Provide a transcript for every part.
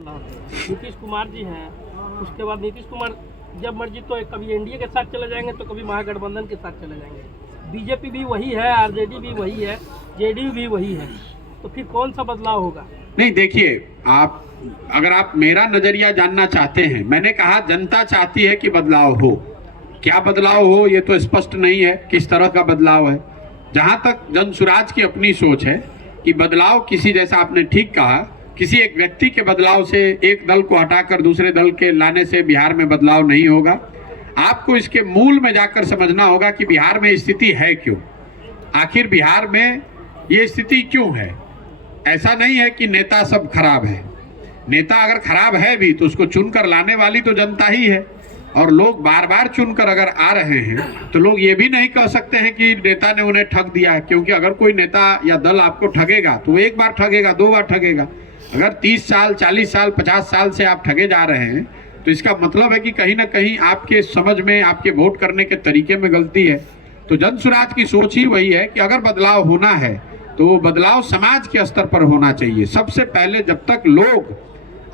नीतीश कुमार जी हैं, उसके बाद नीतीश कुमार जब मर्जी तो कभी एनडीए के साथ चले जाएंगे तो कभी महागठबंधन के साथ चले जाएंगे। बीजेपी भी वही है, आरजेडी भी वही है, जेडीयू भी वही है, तो फिर कौन सा बदलाव होगा? नहीं, देखिए, अगर आप मेरा नजरिया जानना चाहते हैं, मैंने कहा जनता चाहती है कि बदलाव हो। क्या बदलाव हो ये तो स्पष्ट नहीं है, किस तरह का बदलाव है। जहां तक जनसुराज की अपनी सोच है कि बदलाव किसी, जैसा आपने ठीक कहा, किसी एक व्यक्ति के बदलाव से, एक दल को हटाकर दूसरे दल के लाने से बिहार में बदलाव नहीं होगा। आपको इसके मूल में जाकर समझना होगा कि बिहार में स्थिति है क्यों, आखिर बिहार में ये स्थिति क्यों है। ऐसा नहीं है कि नेता सब खराब है। नेता अगर खराब है भी तो उसको चुनकर लाने वाली तो जनता ही है, और लोग बार बार चुनकर अगर आ रहे हैं तो लोग ये भी नहीं कह सकते हैं कि नेता ने उन्हें ठग दिया है, क्योंकि अगर कोई नेता या दल आपको ठगेगा तो एक बार ठगेगा, दो बार ठगेगा। अगर 30 साल, 40 साल, 50 साल से आप ठगे जा रहे हैं तो इसका मतलब है कि कहीं ना कहीं आपके समझ में, आपके वोट करने के तरीके में गलती है। तो जनसुराज की सोच ही वही है कि अगर बदलाव होना है तो वो बदलाव समाज के स्तर पर होना चाहिए। सबसे पहले जब तक लोग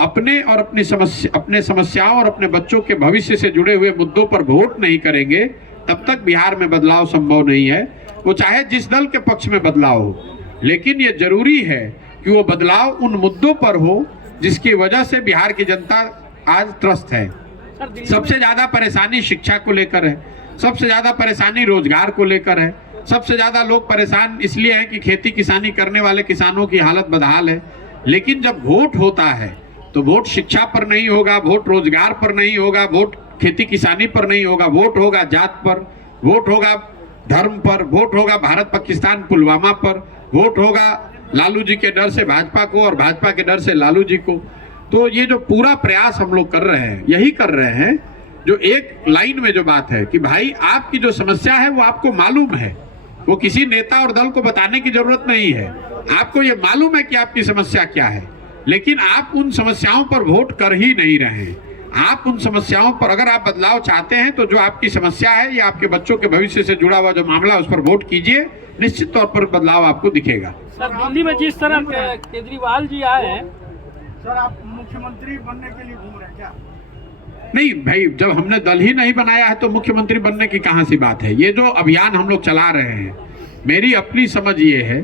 अपने और अपने समस्याओं और अपने बच्चों के भविष्य से जुड़े हुए मुद्दों पर वोट नहीं करेंगे, तब तक बिहार में बदलाव संभव नहीं है। वो चाहे जिस दल के पक्ष में बदलाव हो, लेकिन ये जरूरी है कि वो बदलाव उन मुद्दों पर हो जिसकी वजह से बिहार की जनता आज त्रस्त है। सबसे ज्यादा परेशानी शिक्षा को लेकर है, सबसे ज्यादा परेशानी रोजगार को लेकर है, सबसे ज्यादा लोग परेशान इसलिए हैं कि खेती किसानी करने वाले किसानों की हालत बदहाल है। लेकिन जब वोट होता है तो वोट शिक्षा पर नहीं होगा, वोट रोजगार पर नहीं होगा, वोट खेती किसानी पर नहीं होगा, वोट होगा जात पर, वोट होगा धर्म पर, वोट होगा भारत पाकिस्तान पुलवामा पर, वोट होगा लालू जी के डर से भाजपा को और भाजपा के डर से लालू जी को। तो ये जो पूरा प्रयास हम लोग कर रहे हैं, यही कर रहे हैं जो एक लाइन में जो बात है कि भाई आपकी जो समस्या है वो आपको मालूम है, वो किसी नेता और दल को बताने की जरूरत नहीं है। आपको ये मालूम है कि आपकी समस्या क्या है, लेकिन आप उन समस्याओं पर वोट कर ही नहीं रहे हैं। आप उन समस्याओं पर, अगर आप बदलाव चाहते हैं तो जो आपकी समस्या है या आपके बच्चों के भविष्य से जुड़ा हुआ जो मामला है उस पर वोट कीजिए, निश्चित तौर पर बदलाव आपको दिखेगा। सर, दिल्ली में जिस तरह केजरीवाल जी आए हैं, सर आप मुख्यमंत्री बनने के लिए घूम रहे हैं क्या? नहीं भाई, जब हमने दल ही नहीं बनाया है तो मुख्यमंत्री बनने की कहां सी बात है। ये जो अभियान हम लोग चला रहे हैं, मेरी अपनी समझ ये है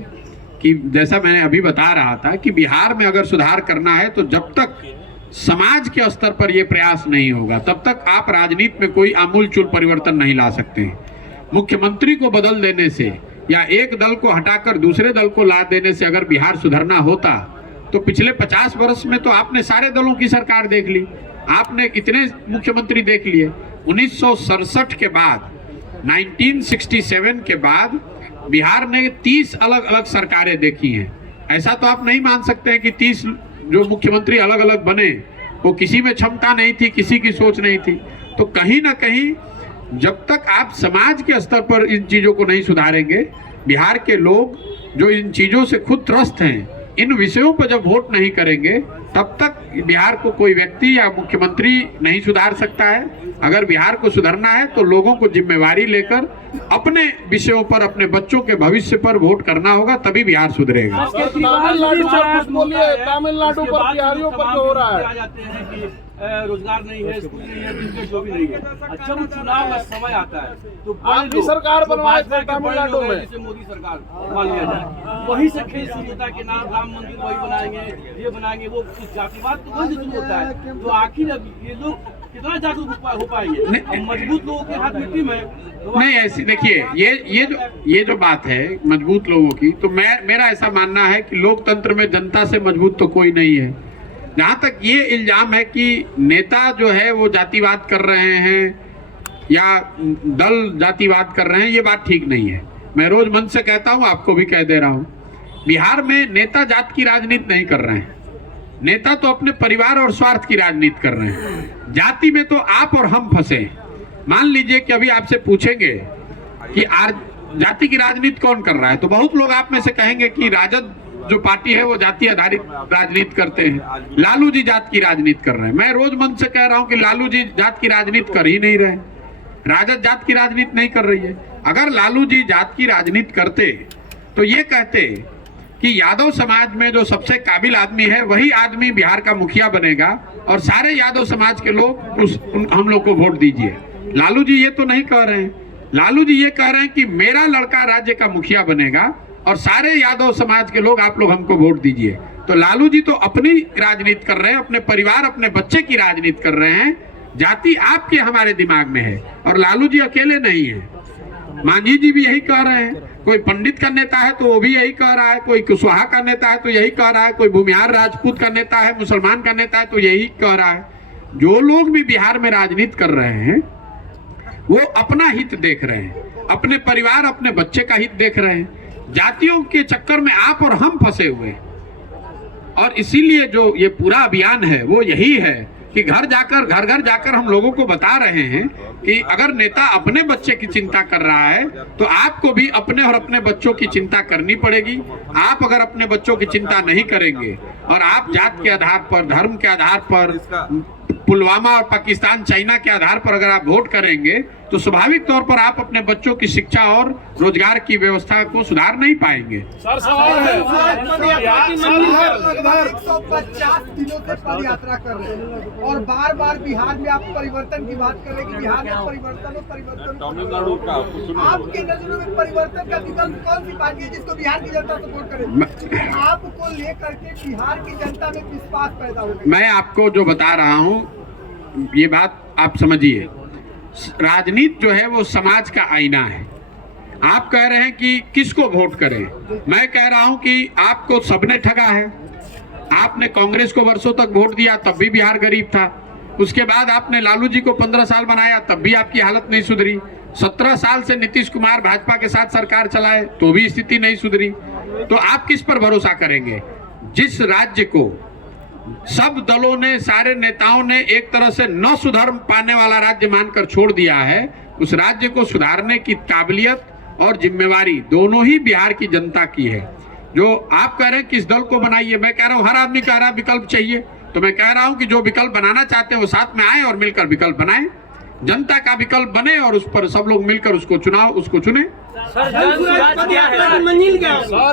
कि जैसा मैंने अभी बता रहा था कि बिहार में अगर सुधार करना है तो जब तक समाज के स्तर पर यह प्रयास नहीं होगा तब तक आप राजनीति में कोई आमूलचूल परिवर्तन नहीं ला सकते हैं। मुख्यमंत्री को बदल देने से या एक दल को हटाकर दूसरे दल को ला देने से अगर बिहार सुधरना होता तो पिछले 50 वर्ष में तो आपने सारे दलों की सरकार देख ली, आपने इतने मुख्यमंत्री देख लिए। 1967 के बाद, 1967 के बाद बिहार ने 30 अलग अलग सरकारें देखी हैं। ऐसा तो आप नहीं मान सकते हैं कि 30 जो मुख्यमंत्री अलग अलग बने वो किसी में क्षमता नहीं थी, किसी की सोच नहीं थी। तो कहीं ना कहीं जब तक आप समाज के स्तर पर इन चीजों को नहीं सुधारेंगे, बिहार के लोग जो इन चीजों से खुद त्रस्त हैं, इन विषयों पर जब वोट नहीं करेंगे तब तक बिहार को कोई व्यक्ति या मुख्यमंत्री नहीं सुधार सकता है। अगर बिहार को सुधरना है तो लोगों को जिम्मेवारी लेकर अपने विषयों पर, अपने बच्चों के भविष्य पर वोट करना होगा, तभी बिहार सुधरेगा। तमिलनाडु पर, बिहारियों पर जो हो रहा है, रोजगार नहीं है, स्कूल नहीं है, बिजनेस जो भी नहीं है। अच्छा, वो चुनाव का समय आता है तो आपकी सरकार बनवाए थे तमिलनाडु में, जैसे मोदी सरकार मान लिया जाए, वही से खेल शुरू होता है कि ना राम मंदिर वही बनाएंगे, ये बनाएंगे, वो जातिवाद तो वही शुरू होता है। तो आखिर अब ये लोग कितना जागरूक हो पाएंगे? मजबूत लोगों के हाथ मिट्टी में नहीं। ऐसी देखिए, ये जो बात है मजबूत लोगों की, तो मेरा ऐसा मानना है कि लोकतंत्र में जनता से मजबूत तो कोई नहीं है। जहां तक ये इल्जाम है कि नेता जो है वो जातिवाद कर रहे हैं या दल जातिवाद कर रहे हैं, ये बात ठीक नहीं है। मैं रोज मन से कहता हूं, आपको भी कह दे रहा हूं, बिहार में नेता जात की राजनीति नहीं कर रहे हैं। नेता तो अपने परिवार और स्वार्थ की राजनीति कर रहे हैं। जाति में तो आप और हम फंसे। मान लीजिए कि अभी आपसे पूछेंगे कि जाति की राजनीति कौन कर रहा है, तो बहुत लोग आप में से कहेंगे कि राजद जो पार्टी है वो जाति आधारित राजनीति करते हैं, लालू जी जात की राजनीति कर रहे हैं। मैं रोज मन से कह रहा हूं कि लालू जी जात की राजनीति कर ही नहीं रहे, राजद जात की राजनीति नहीं कर रही है। अगर लालू जी जात की राजनीति करते तो ये कहते कि यादव समाज में जो सबसे काबिल आदमी है वही आदमी बिहार का मुखिया बनेगा और सारे यादव समाज के लोग हम लोग को वोट दीजिए। लालू जी ये तो नहीं कह रहे हैं। लालू जी ये कह रहे हैं कि मेरा लड़का राज्य का मुखिया बनेगा और सारे यादव समाज के लोग आप लोग हमको वोट दीजिए। तो लालू जी तो अपनी राजनीति कर रहे हैं, अपने परिवार अपने बच्चे की राजनीति कर रहे हैं। जाति आपके हमारे दिमाग में है और लालू जी अकेले नहीं है, मांझी जी भी यही कह रहे हैं। कोई पंडित का नेता है तो वो भी यही कह रहा है, कोई कुशवाहा का नेता है तो यही कह रहा है, कोई भूमिहार राजपूत का नेता है, मुसलमान का नेता है तो यही कह रहा है। जो लोग भी बिहार में राजनीति कर रहे हैं वो अपना हित देख रहे हैं, अपने परिवार अपने बच्चे का हित देख रहे हैं। जातियों के चक्कर में आप और हम फंसे हुए हैं और इसीलिए जो ये पूरा अभियान है वो यही है कि घर घर जाकर हम लोगों को बता रहे हैं कि अगर नेता अपने बच्चे की चिंता कर रहा है तो आपको भी अपने और अपने बच्चों की चिंता करनी पड़ेगी। आप अगर अपने बच्चों की चिंता नहीं करेंगे और आप जात के आधार पर, धर्म के आधार पर, पुलवामा और पाकिस्तान चाइना के आधार पर अगर आप वोट करेंगे तो स्वाभाविक तौर पर आप अपने बच्चों की शिक्षा और रोजगार की व्यवस्था को सुधार नहीं पाएंगे। सर सवाल है, लगभग 150 दिनों से पद यात्रा कर रहे हैं और बार बार बिहार में आप परिवर्तन की बात कर रहे हैं कि बिहार में परिवर्तन तमिलनाडु का आपके नजरों में परिवर्तन का विकल्प कौन सी पार्टी है जिसको बिहार की जनता सपोर्ट करे? आपको लेकर के बिहार की जनता में विश्वास पैदा हो? मैं आपको जो बता रहा हूँ ये बात आप समझिए। राजनीति जो है वो समाज का आईना है। आप कह रहे हैं कि किसको वोट करें, मैं कह रहा हूं कि आपको सबने ठगा है। आपने कांग्रेस को वर्षों तक वोट दिया तब भी बिहार गरीब था। उसके बाद आपने लालू जी को 15 साल बनाया तब भी आपकी हालत नहीं सुधरी। 17 साल से नीतीश कुमार भाजपा के साथ सरकार चलाए तो भी स्थिति नहीं सुधरी। तो आप किस पर भरोसा करेंगे? जिस राज्य को सब दलों ने, सारे नेताओं ने एक तरह से न सुधर पाने वाला राज्य मानकर छोड़ दिया है, उस राज्य को सुधारने की काबिलियत और जिम्मेवारी दोनों ही बिहार की जनता की है। जो आप कह रहे हैं किस दल को बनाइए, मैं कह रहा हूं हर आदमी कह रहा है विकल्प चाहिए, तो मैं कह रहा हूं कि जो विकल्प बनाना चाहते हैं वो साथ में आए और मिलकर विकल्प बनाएं। जनता का विकल्प बने और उस पर सब लोग मिलकर उसको चुने। सर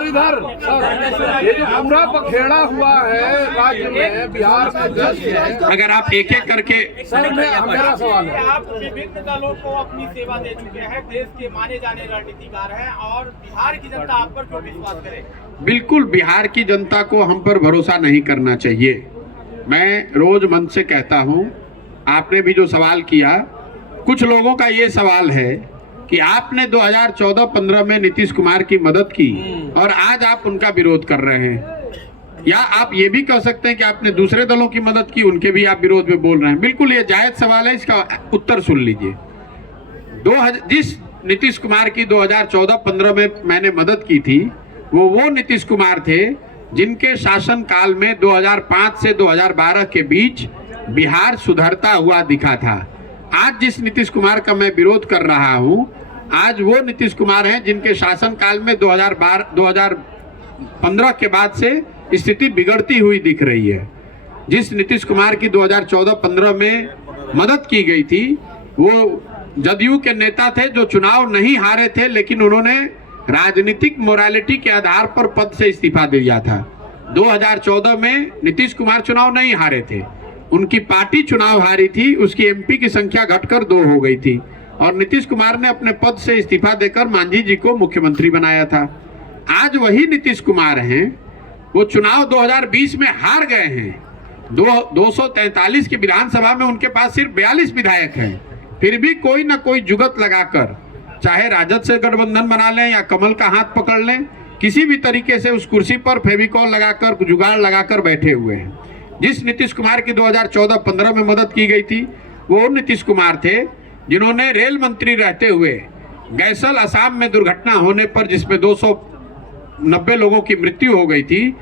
इधर ये जो पूरा पखेड़ा हुआ है राज्य में, बिहार में जश्न है। अगर आप एक एक करके सर मेरा सवाल है, आप विभिन्न दलों को अपनी सेवा दे चुके हैं, देश के माने जाने रणनीतिकार हैं और बिहार की जनता आप पर क्यों विश्वास करे? बिल्कुल बिहार की जनता को हम पर भरोसा नहीं करना चाहिए। मैं रोज मन से कहता हूं, आपने भी जो सवाल किया, कुछ लोगों का ये सवाल है कि आपने 2014-15 में नीतीश कुमार की मदद की और आज आप उनका विरोध कर रहे हैं। या आप ये भी कह सकते हैं कि आपने दूसरे दलों की मदद की, उनके भी आप विरोध में बोल रहे हैं। बिल्कुल ये जायज सवाल है, इसका उत्तर सुन लीजिए। जिस नीतीश कुमार की 2014-15 में मैंने मदद की थी वो नीतीश कुमार थे जिनके शासन काल में 2005 से 2012 के बीच बिहार सुधरता हुआ दिखा था। आज जिस नीतीश कुमार का मैं विरोध कर रहा हूं, आज वो नीतीश कुमार हैं जिनके शासन काल में 2015 के बाद से स्थिति बिगड़ती हुई दिख रही है। जिस नीतीश कुमार की 2014-15 में मदद की गई थी वो जदयू के नेता थे जो चुनाव नहीं हारे थे, लेकिन उन्होंने राजनीतिक मोरालिटी के आधार पर पद से इस्तीफा दिया था। 2014 में नीतीश कुमार चुनाव नहीं हारे थे, उनकी पार्टी चुनाव हारी थी, उसकी एमपी की संख्या घटकर 2 हो गई थी और नीतीश कुमार ने अपने पद से इस्तीफा देकर मांझी जी को मुख्यमंत्री बनाया था। आज वही नीतीश कुमार हैं, वो चुनाव 2020 में हार गए हैं। 243 की विधानसभा में उनके पास सिर्फ 42 विधायक हैं, फिर भी कोई ना कोई जुगत लगाकर, चाहे राजद से गठबंधन बना लें या कमल का हाथ पकड़ लें, किसी भी तरीके से उस कुर्सी पर फेविकॉल लगाकर, जुगाड़ लगाकर बैठे हुए हैं। जिस नीतीश कुमार की 2014-15 में मदद की गई थी वो नीतीश कुमार थे जिन्होंने रेल मंत्री रहते हुए गैसल असम में दुर्घटना होने पर, जिसमें 290 लोगों की मृत्यु हो गई थी,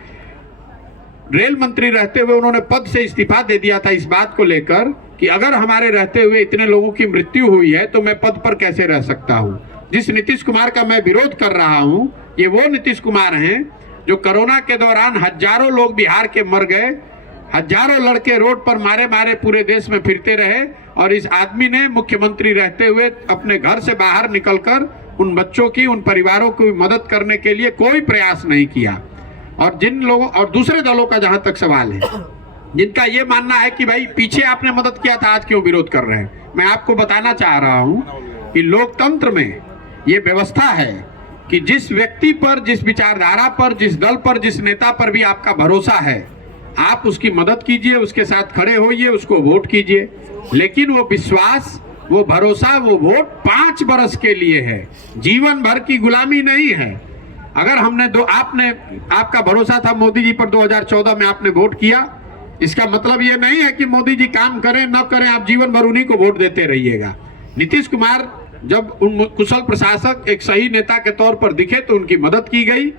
रेल मंत्री रहते हुए उन्होंने पद से इस्तीफा दे दिया था इस बात को लेकर कि अगर हमारे रहते हुए इतने लोगों की मृत्यु हुई है तो मैं पद पर कैसे रह सकता हूं। जिस नीतीश कुमार का मैं विरोध कर रहा हूं, ये वो नीतीश कुमार हैं जो कोरोना के दौरान हजारों लोग बिहार के मर गए, हजारों लड़के रोड पर मारे मारे पूरे देश में फिरते रहे और इस आदमी ने मुख्यमंत्री रहते हुए अपने घर से बाहर निकलकर उन बच्चों की, उन परिवारों की मदद करने के लिए कोई प्रयास नहीं किया। और जिन लोगों और दूसरे दलों का जहां तक सवाल है, जिनका ये मानना है कि भाई पीछे आपने मदद किया था, आज क्यों विरोध कर रहे हैं, मैं आपको बताना चाह रहा हूं कि लोकतंत्र में ये व्यवस्था है कि जिस व्यक्ति पर, जिस विचारधारा पर, जिस दल पर, जिस नेता पर भी आपका भरोसा है, आप उसकी मदद कीजिए, उसके साथ खड़े होइए, उसको वोट कीजिए। लेकिन वो विश्वास, वो भरोसा, वो वोट 5 बरस के लिए है, जीवन भर की गुलामी नहीं है। अगर आपका भरोसा था मोदी जी पर 2014 में, आपने वोट किया, इसका मतलब ये नहीं है कि मोदी जी काम करें न करें आप जीवन भर उन्हीं को वोट देते रहिएगा। नीतीश कुमार जब उन कुशल प्रशासक, एक सही नेता के तौर पर दिखे तो उनकी मदद की गई।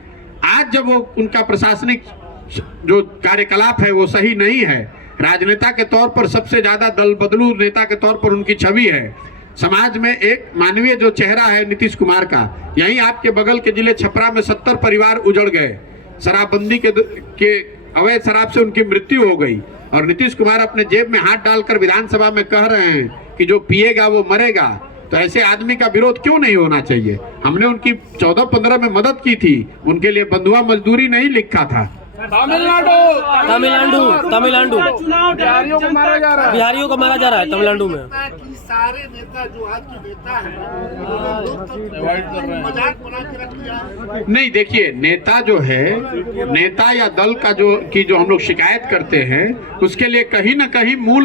आज जब वो उनका प्रशासनिक जो कार्यकलाप है वो सही नहीं है, राजनेता के तौर पर सबसे ज्यादा दल बदलू नेता के तौर पर उनकी छवि है, समाज में एक मानवीय जो चेहरा है नीतीश कुमार का, यहीं आपके बगल के जिले छपरा में 70 परिवार उजड़ गए, शराबबंदी के अवैध शराब से उनकी मृत्यु हो गई, और नीतीश कुमार अपने जेब में हाथ डालकर विधानसभा में कह रहे हैं कि जो पिएगा वो मरेगा। तो ऐसे आदमी का विरोध क्यों नहीं होना चाहिए? हमने उनकी 14-15 में मदद की थी, उनके लिए बंधुआ मजदूरी नहीं लिखा था। तमिलनाडु बिहारियों को मारा जा रहा है तमिलनाडु में। सारे नेता जो आज के नेता हैं, मजाक बना के रख दिया। नहीं, देखिए, नेता जो है, नेता या दल का जो हम लोग शिकायत करते हैं, उसके लिए कहीं ना कहीं मूल